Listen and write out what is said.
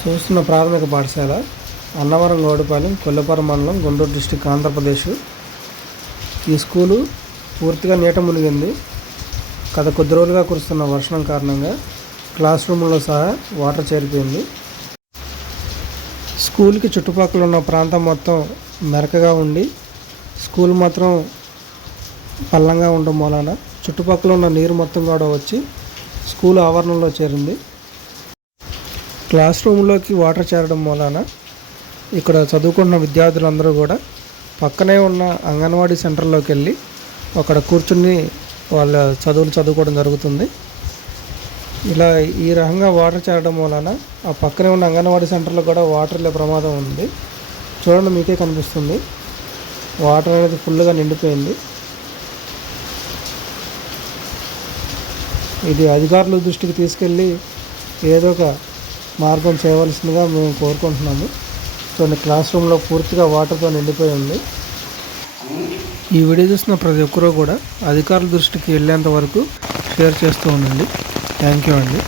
చూస్తున్న ప్రాథమిక పాఠశాల అన్నవరం గౌడపాలెం కొల్లపురం మండలం గుంటూరు డిస్టిక్ ఆంధ్రప్రదేశ్. ఈ స్కూలు పూర్తిగా నీట మునిగింది. గత కొద్ది రోజులుగా కురుస్తున్న వర్షం కారణంగా క్లాస్ రూమ్లో సహా వాటర్ చేరిపోయింది. స్కూల్కి చుట్టుపక్కల ఉన్న ప్రాంతం మొత్తం మెరకగా ఉండి స్కూల్ మాత్రం పల్లంగా ఉండడం మూలాన చుట్టుపక్కల ఉన్న నీరు మొత్తం కూడా వచ్చి స్కూల్ ఆవరణలో చేరింది. క్లాస్ రూమ్లోకి వాటర్ చేరడం మూలాన ఇక్కడ చదువుకుంటున్న విద్యార్థులందరూ కూడా పక్కనే ఉన్న అంగన్వాడీ సెంటర్లోకి వెళ్ళి అక్కడ కూర్చుని వాళ్ళ చదువులు చదువుకోవడం జరుగుతుంది. ఇలా ఈ రకంగా వాటర్ చేరడం మూలాన ఆ పక్కనే ఉన్న అంగన్వాడీ సెంటర్లో కూడా వాటర్ వెళ్ళే ప్రమాదం ఉంది. చూడండి, మీకే కనిపిస్తుంది. వాటర్ అనేది ఫుల్గా నిండిపోయింది. ఇది అధికారుల దృష్టికి తీసుకెళ్ళి ఏదో ఒక మార్గం చేయవలసిందిగా మేము కోరుకుంటున్నాము. చూడండి, క్లాస్ రూమ్లో పూర్తిగా వాటర్తో నిండిపోయి ఉంది. ఈ వీడియో చూసిన ప్రతి ఒక్కరూ కూడా అధికారుల దృష్టికి వెళ్ళేంత వరకు షేర్ చేస్తూ ఉండండి. థ్యాంక్ యూ అండి.